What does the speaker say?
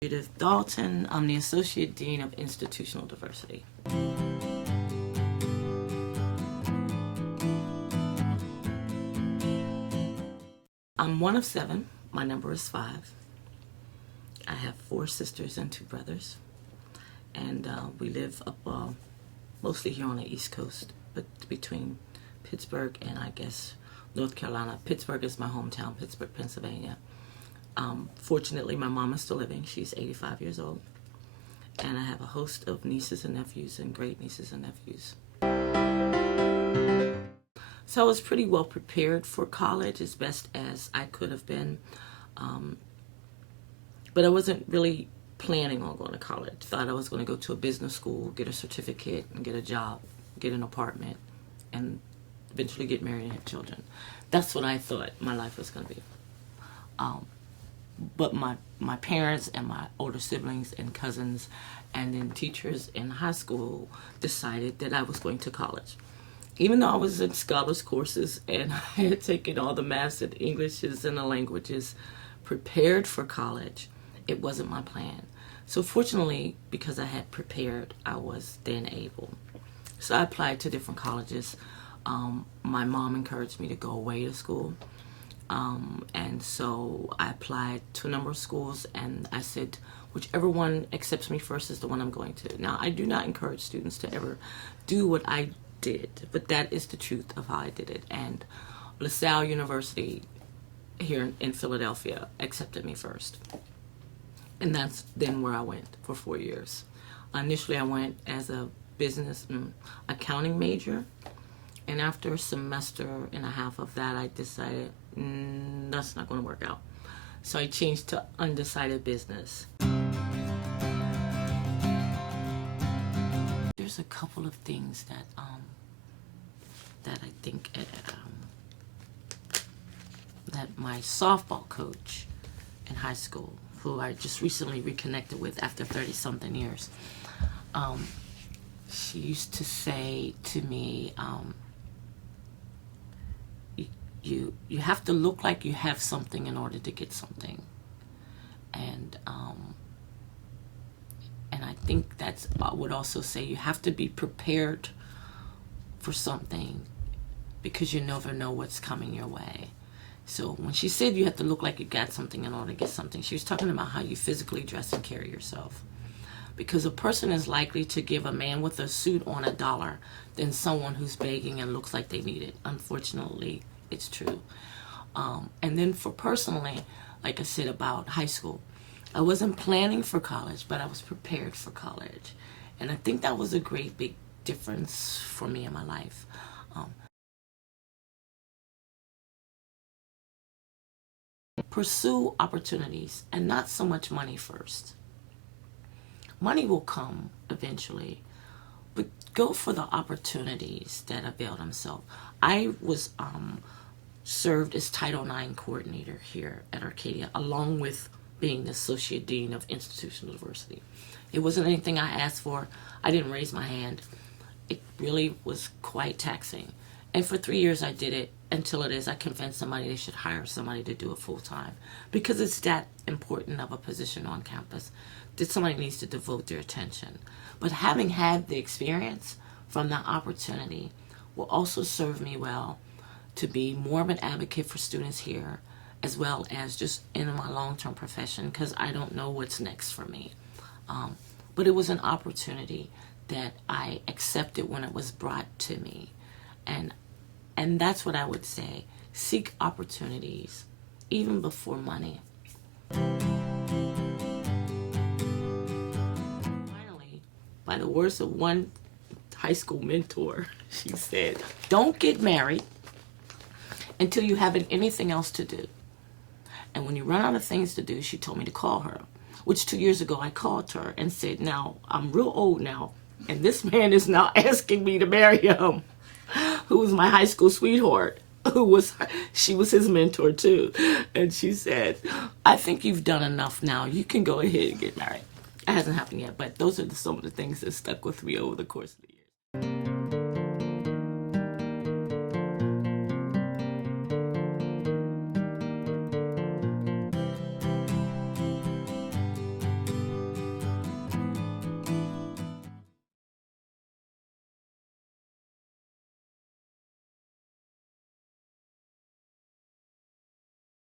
Ms Dalton. I'm the Associate Dean of Institutional Diversity. I'm one of 7. My number is 5. I have 4 sisters and 2 brothers. And we live up mostly here on the East Coast, but between Pittsburgh and I guess North Carolina. Pittsburgh is my hometown, Pittsburgh, Pennsylvania. Fortunately, my mom is still living. She's 85 years old. And I have a host of nieces and nephews and great nieces and nephews. So I was pretty well prepared for college as best as I could have been. But I wasn't really planning on going to college. Thought I was going to go to a business school, get a certificate, and get a job, get an apartment, and eventually get married and have children. That's what I thought my life was going to be. But my parents and my older siblings and cousins and then teachers in high school decided that I was going to college. Even though I was in scholars courses and I had taken all the maths and Englishes and the languages prepared for college, it wasn't my plan. So fortunately, because I had prepared, I was then able. So I applied to different colleges. My mom encouraged me to go away to school. And so I applied to a number of schools, and I said, whichever one accepts me first is the one I'm going to. Now, I do not encourage students to ever do what I did, but that is the truth of how I did it. And LaSalle University here in Philadelphia accepted me first. And that's then where I went for 4 years. Initially, I went as a business accounting major. And after a semester and a half of that, I decided that's not going to work out. So I changed to undecided business. There's a couple of things that I think that my softball coach in high school, who I just recently reconnected with after 30-something years, she used to say to me, you have to look like you have something in order to get something. And I think I would also say you have to be prepared for something because you never know what's coming your way. So when she said you have to look like you got something in order to get something, she was talking about how you physically dress and carry yourself. Because a person is likely to give a man with a suit on $1 than someone who's begging and looks like they need it. Unfortunately, it's true. And then for personally, like I said about high school, I wasn't planning for college, but I was prepared for college. And I think that was a great big difference for me in my life. Pursue opportunities and not so much money first. Money will come eventually, but go for the opportunities that avail themselves. I was served as Title IX coordinator here at Arcadia, along with being the Associate Dean of Institutional Diversity. It wasn't anything I asked for. I didn't raise my hand. It really was quite taxing. And for 3 years I did it until I convinced somebody they should hire somebody to do it full time. Because it's that important of a position on campus that somebody needs to devote their attention. But having had the experience from that opportunity will also serve me well to be more of an advocate for students here, as well as just in my long-term profession, because I don't know what's next for me. But it was an opportunity that I accepted when it was brought to me. And that's what I would say. Seek opportunities, even before money. Finally, by the words of one high school mentor, she said, don't get married until you have anything else to do. And when you run out of things to do, she told me to call her, which 2 years ago I called her and said, now, I'm real old now, and this man is now asking me to marry him, who was my high school sweetheart, she was his mentor too. And she said, I think you've done enough now. You can go ahead and get married. It hasn't happened yet, but those are some of the things that stuck with me over the course of the year.